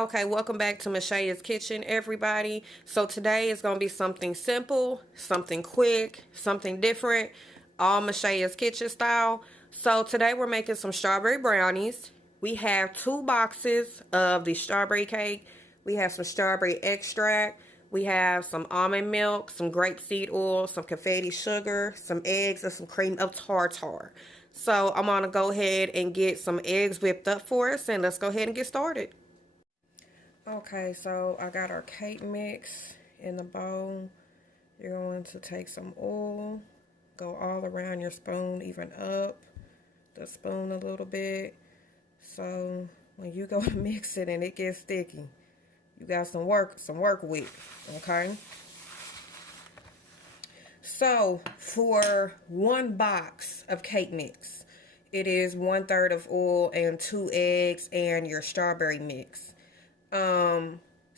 Okay, welcome back to Shay's Kitchen, everybody. So today is going to be something simple, something quick, something different, all Shay's Kitchen style. So today we're making some strawberry brownies. We have 2 boxes of the strawberry cake. We have some strawberry extract. We have some almond milk, some grapeseed oil, some confetti sugar, some eggs, and some cream of tartar. So I'm going to go ahead and get some eggs whipped up for us, and let's go ahead and get started. Okay, so I got our cake mix in the bowl. You're going to take some oil, go all around your spoon, even up the spoon a little bit. So when you go to mix it and it gets sticky, you got some work with, okay? So for 1 box of cake mix, it is 1/3 of oil and 2 eggs and your strawberry mix.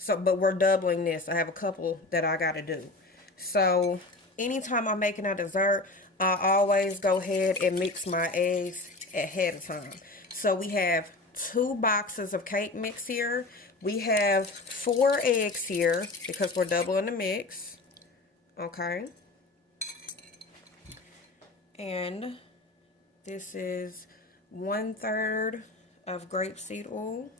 But we're doubling this. I have a couple that I gotta do. So anytime I'm making a dessert, I always go ahead and mix my eggs ahead of time. So we have 2 boxes of cake mix here. We have 4 eggs here because we're doubling the mix. Okay. And this is 1/3 of grapeseed oil.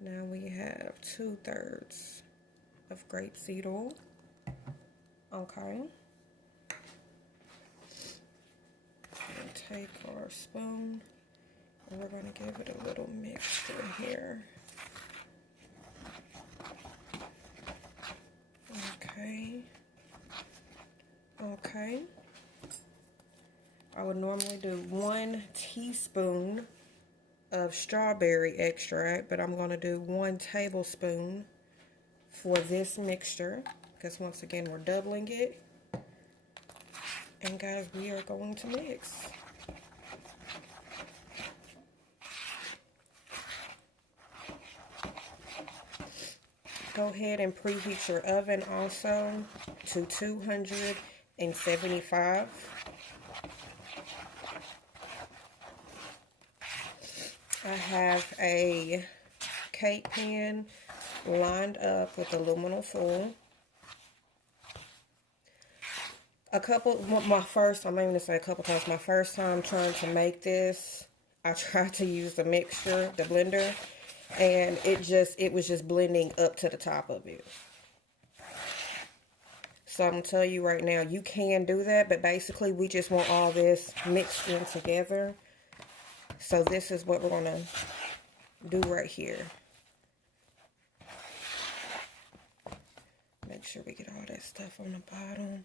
Now we have 2/3 of grapeseed oil. Okay. And take our spoon and we're going to give it a little mixture here. Okay. Okay. I would normally do 1 teaspoon of strawberry extract, but I'm going to do 1 tablespoon for this mixture because once again we're doubling it. And guys, we are going to mix. Go ahead and preheat your oven also to 275. I have a cake pan lined up with aluminum foil. I'm going to say a couple times, my first time trying to make this, I tried to use the mixture, the blender, and it was just blending up to the top of it. So I'm going to tell you right now, you can do that, but basically we just want all this mixed in together. So this is what we're going to do right here. Make sure we get all that stuff on the bottom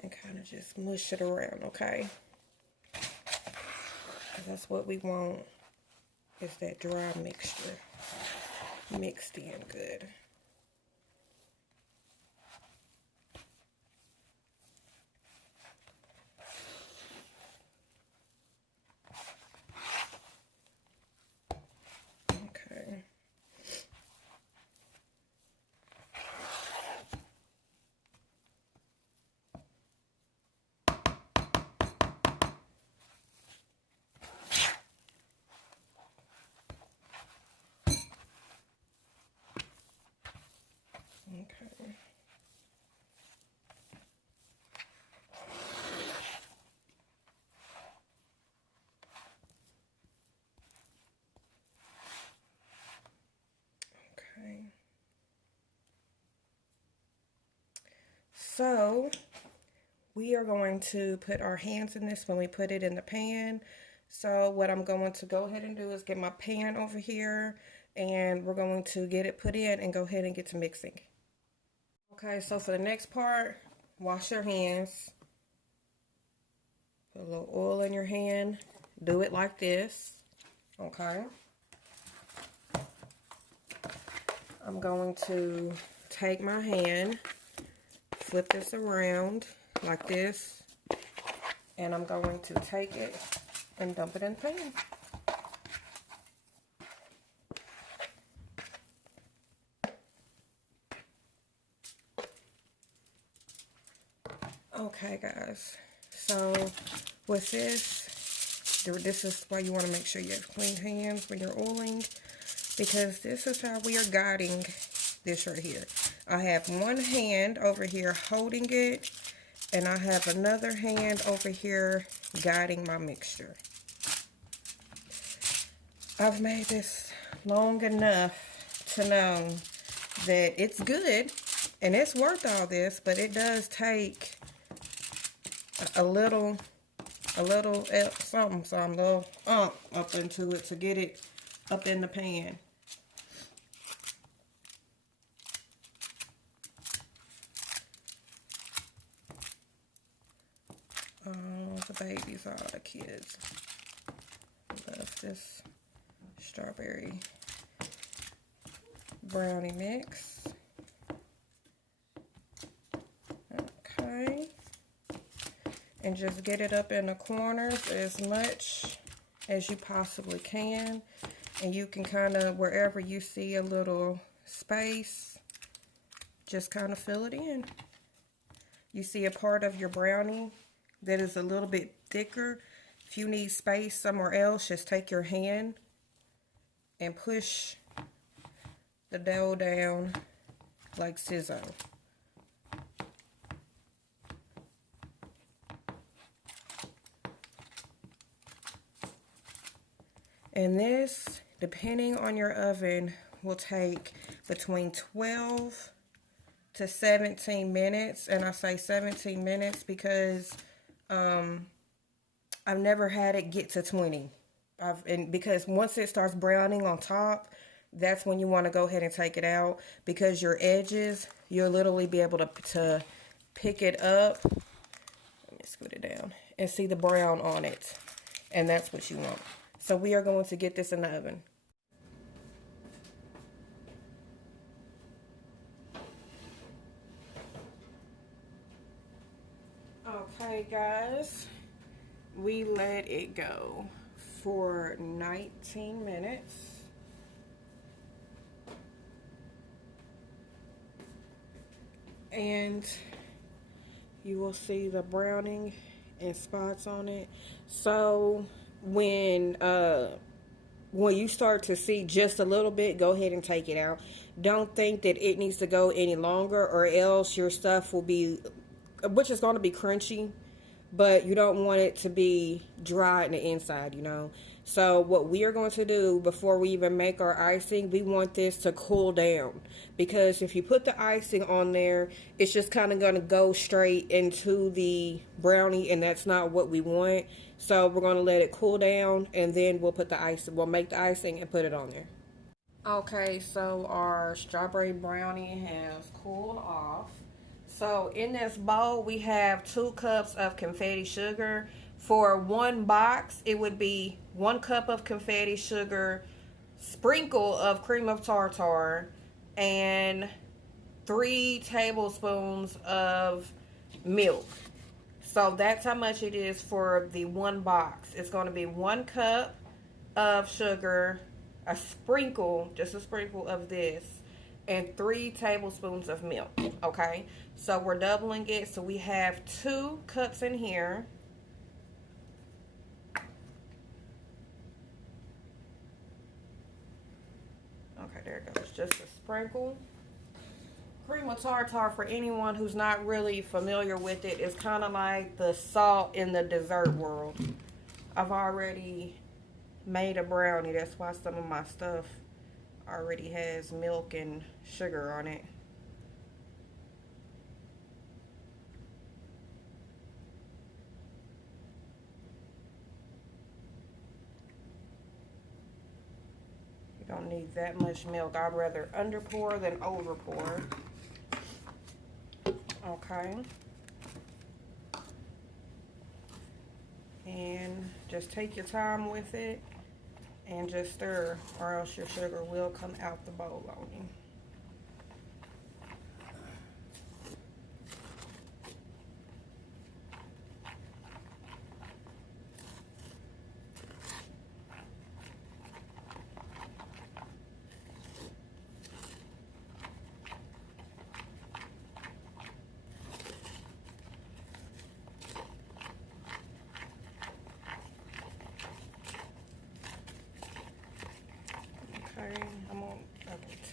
and kind of just mush it around, okay? 'Cause that's what we want, is that dry mixture mixed in good. Okay. Okay. Okay. So we are going to put our hands in this when we put it in the pan. So what I'm going to go ahead and do is get my pan over here and we're going to get it put in and go ahead and get to mixing. Okay, so for the next part, wash your hands. Put a little oil in your hand. Do it like this. Okay. I'm going to take my hand, flip this around like this, and I'm going to take it and dump it in the pan. Okay, guys. So with this, This is why you want to make sure you have clean hands when you're oiling, because this is how we are guiding this right here. I have one hand over here holding it, and I have another hand over here guiding my mixture. I've made this long enough to know that it's good and it's worth all this, but it does take a little something, a little up into it to get it up in the pan. Oh, the babies, all the kids love this strawberry brownie mix. Okay. And just get it up in the corners as much as you possibly can. And you can kind of, wherever you see a little space, just kind of fill it in. You see a part of your brownie that is a little bit thicker. If you need space somewhere else, just take your hand and push the dough down like scissor. And this, depending on your oven, will take between 12 to 17 minutes. And I say 17 minutes because I've never had it get to 20. Because once it starts browning on top, that's when you want to go ahead and take it out, because your edges, you'll literally be able to pick it up. Let me scoot it down and see the brown on it. And that's what you want. So we are going to get this in the oven. Okay, guys, we let it go for 19 minutes. And you will see the browning and spots on it. So when you start to see just a little bit, go ahead and take it out. Don't think that it needs to go any longer, or else your stuff will be, which is going to be crunchy, but you don't want it to be dry in the inside, you know. So what we are going to do before we even make our icing, we want this to cool down, because if you put the icing on there, it's just kind of going to go straight into the brownie, and that's not what we want. So we're going to let it cool down, and then we'll put the icing, we'll make the icing and put it on there. Okay, so our strawberry brownie has cooled off. So in this bowl, we have 2 cups of confetti sugar. For one box, it would be 1 cup of confetti sugar, sprinkle of cream of tartar, and 3 tablespoons of milk. So that's how much it is for the one box. It's going to be 1 cup of sugar, a sprinkle, just a sprinkle of this, and 3 tablespoons of milk. Okay, so we're doubling it. So we have 2 cups in here. Okay, there it goes. Just a sprinkle. Cream of tartar, for anyone who's not really familiar with it, is kind of like the salt in the dessert world. I've already made a brownie. That's why some of my stuff already has milk and sugar on it. You don't need that much milk. I'd rather under pour than over pour. Okay. And just take your time with it and just stir, or else your sugar will come out the bowl on you.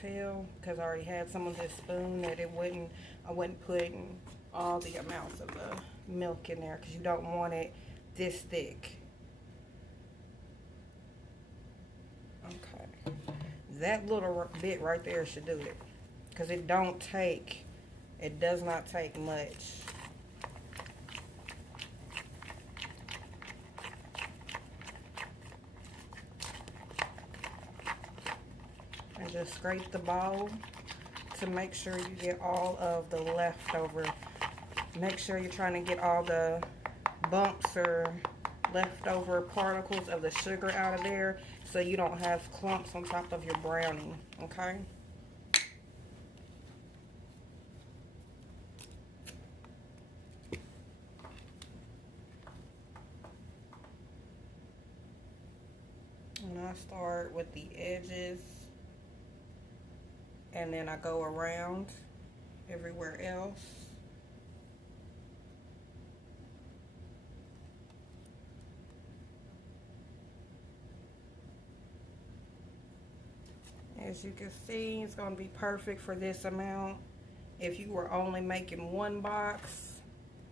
tell, because I already had some of this spoon, that I wasn't putting all the amounts of the milk in there, because you don't want it this thick. Okay, that little bit right there should do it, because it does not take much. And just scrape the bowl to make sure you get all of the leftover. Make sure you're trying to get all the bumps or leftover particles of the sugar out of there, so you don't have clumps on top of your brownie, okay? And I start with the edges, and then I go around everywhere else. As you can see, it's going to be perfect for this amount. If you were only making one box,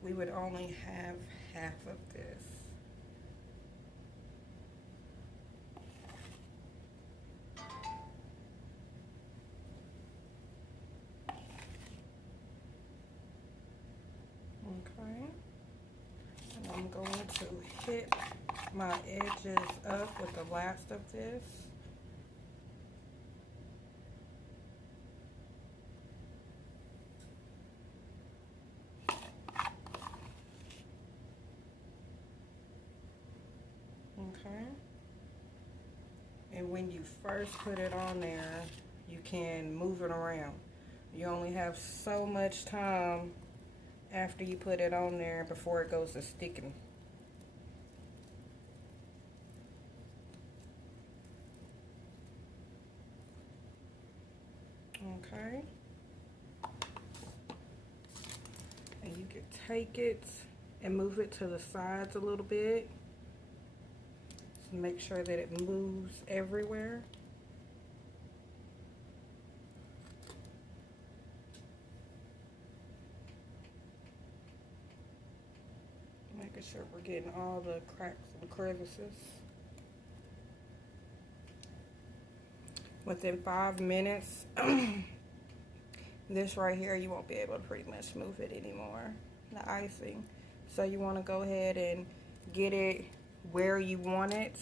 we would only have half of this. Okay. And I'm going to hit my edges up with the last of this. Okay. And when you first put it on there, you can move it around. You only have so much time after you put it on there before it goes to sticking. Okay. And you can take it and move it to the sides a little bit. So make sure that it moves everywhere. Making sure we're getting all the cracks and crevices. Within 5 minutes, this right here, you won't be able to pretty much move it anymore, the icing. So you want to go ahead and get it where you want it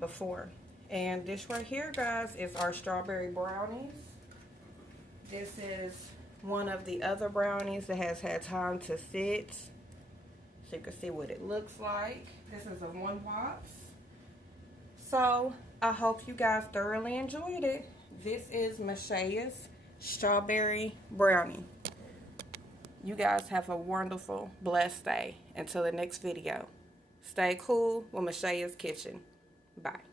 before. And this right here, guys, is our strawberry brownies. This is one of the other brownies that has had time to sit, so you can see what it looks like. This is a 1 box. So I hope you guys thoroughly enjoyed it. This is Mashaya's strawberry brownie. You guys have a wonderful, blessed day. Until the next video, stay cool with Mashaya's Kitchen. Bye.